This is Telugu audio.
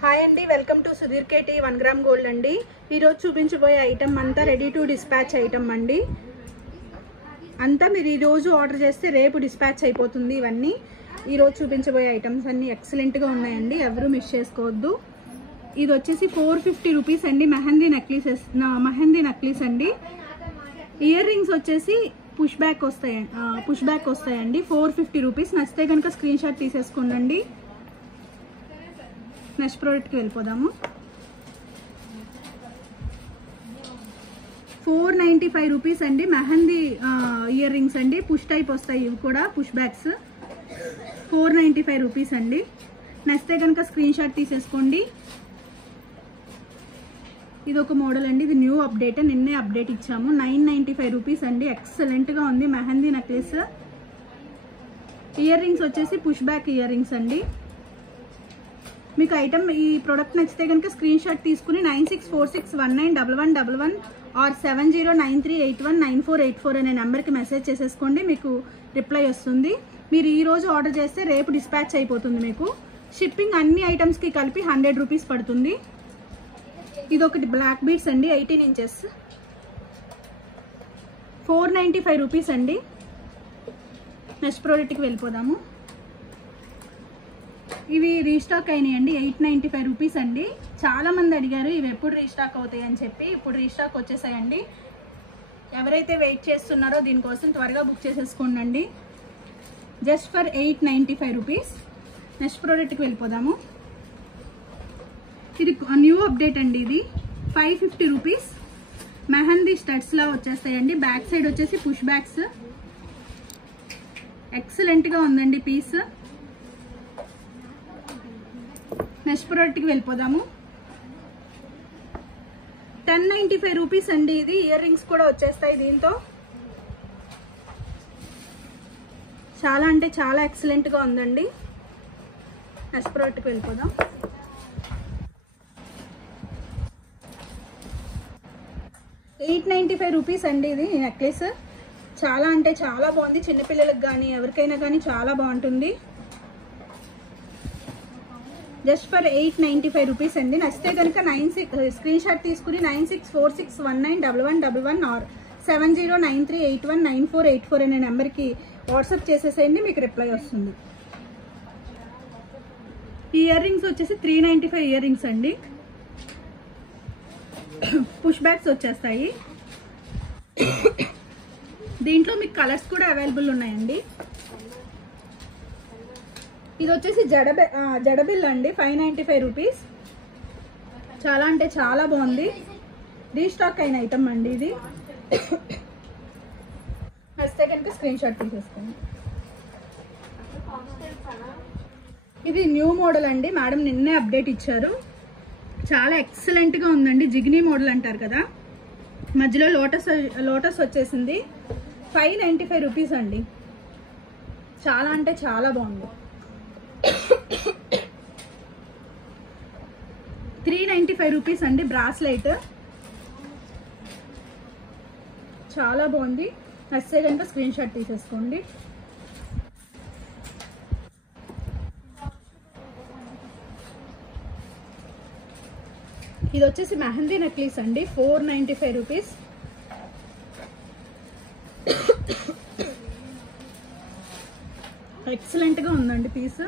హాయ్ అండి, welcome to Sudheer KT 1 gram gold అండి. ఈరోజు చూపించబోయే ఐటమ్ అంతా రెడీ టు డిస్పాచ్ ఐటమ్ అండి. అంతా మీరు ఈరోజు ఆర్డర్ చేస్తే రేపు డిస్పాచ్ అయిపోతుంది. ఇవన్నీ ఈరోజు చూపించబోయే ఐటమ్స్ అన్నీ ఎక్సలెంట్గా ఉన్నాయండి, ఎవరు మిస్ చేసుకోవద్దు. ఇది వచ్చేసి 450 రూపీస్ అండి. మెహందీ నెక్లెస్ అండి. ఇయర్ రింగ్స్ వచ్చేసి పుష్ బ్యాక్ వస్తాయండి. 450 రూపీస్. నచ్చితే కనుక స్క్రీన్ షాట్ తీసేసుకోండి. నెక్స్ట్ ప్రోడక్ట్కి వెళ్ళిపోదాము. 495 రూపీస్ అండి. మెహందీ ఇయర్ రింగ్స్ అండి. పుష్ టైప్ వస్తాయి, ఇవి కూడా పుష్ బ్యాక్స్. 495 రూపీస్ అండి. నచ్చితే కనుక స్క్రీన్ షాట్ తీసేసుకోండి. ఇది ఒక మోడల్ అండి. ఇది న్యూ అప్డేట్, నిన్నే అప్డేట్ ఇచ్చాము. 995 రూపీస్ అండి. ఎక్సలెంట్గా ఉంది మెహందీ నెక్లెస్. ఇయర్ రింగ్స్ వచ్చేసి పుష్ బ్యాక్ ఇయర్ రింగ్స్ అండి. మీకు ఐటమ్ ఈ ప్రోడక్ట్ నచ్చితే కనుక స్క్రీన్ షాట్ తీసుకుని 9646191111 ఆర్ 7093819484 అనే నెంబర్కి మెసేజ్ చేసేసుకోండి. మీకు రిప్లై వస్తుంది. మీరు ఈరోజు ఆర్డర్ చేస్తే రేపు డిస్పాచ్ అయిపోతుంది. మీకు షిప్పింగ్ అన్ని ఐటమ్స్కి కలిపి 100 రూపీస్ పడుతుంది. ఇది ఒకటి బ్లాక్ బీడ్స్ అండి, 18 ఇంచెస్. 495 రూపీస్ అండి. నెక్స్ట్ ప్రోడక్ట్కి వెళ్ళిపోదాము. ఇవి రీస్టాక్ అయినాయండి. 895 రూపీస్ అండి. చాలా మంది అడిగారు ఇవి ఎప్పుడు రీస్టాక్ అవుతాయి అని చెప్పి. ఇప్పుడు రీస్టాక్ వచ్చేసాయండి. ఎవరైతే వెయిట్ చేస్తున్నారో దీనికోసం త్వరగా బుక్ చేసేసుకోండి. Just for 895 rupees. నెక్స్ట్ ప్రోడక్ట్కి వెళ్ళిపోదాము. ఇది న్యూ అప్డేట్ అండి. ఇది 550 రూపీస్. మెహందీ స్టడ్స్లా వచ్చేస్తాయండి. బ్యాక్ సైడ్ వచ్చేసి పుష్ బ్యాక్స్. ఎక్సలెంట్గా ఉందండి పీస్. నెక్స్ట్ ప్రోడక్ట్కి వెళ్ళిపోదాము. 1095 రూపీస్ అండి. ఇది ఇయర్ రింగ్స్ కూడా వచ్చేస్తాయి దీంతో. చాలా అంటే చాలా ఎక్సలెంట్గా ఉందండి. నెక్స్ట్ ప్రోడక్ట్కి వెళ్ళిపోదాం. $895 రూపీస్ అండి. ఇది నెక్లెస్ చాలా అంటే చాలా బాగుంది. చిన్నపిల్లలకు కానీ ఎవరికైనా కానీ చాలా బాగుంటుంది. జస్ట్ ఫర్ 895 రూపీస్ అండి. నచ్చితే కనుక స్క్రీన్ షాట్ తీసుకుని 9646191111 ఆర్ 7093819484 అనే నెంబర్కి వాట్సాప్ చేసేసేయండి. మీకు రిప్లై వస్తుంది. ఈ ఇయర్ రింగ్స్ వచ్చేసి 395 ఇయర్ రింగ్స్ అండి. పుష్ బ్యాక్స్ వచ్చేస్తాయి. దీంట్లో మీకు కలర్స్ కూడా అవైలబుల్ ఉన్నాయండి. ఇది వచ్చేసి జడబిల్ అండి. 595 రూపీస్. చాలా అంటే చాలా బాగుంది. రీస్టాక్ అయిన ఐటమ్ అండి ఇది. వస్తే కనుక స్క్రీన్ షాట్ తీసేసుకోండి. ఇది న్యూ మోడల్ అండి. మేడం నిన్నే అప్డేట్ ఇచ్చారు. చాలా ఎక్సలెంట్గా ఉందండి. జిగ్నీ మోడల్ అంటారు కదా, మధ్యలో లోటస్ వచ్చేసింది. 595 రూపీస్ అండి. చాలా అంటే చాలా బాగుంది. 395 రూపీస్ అండి. బ్రాస్లైట్ చాలా బాగుంది. నచ్చితే కనుక స్క్రీన్ షాట్ తీసేసుకోండి. ఇది వచ్చేసి మెహందీ నెక్లెస్ అండి. 495 రూపీస్. ఎక్సలెంట్గా ఉందండి పీస్.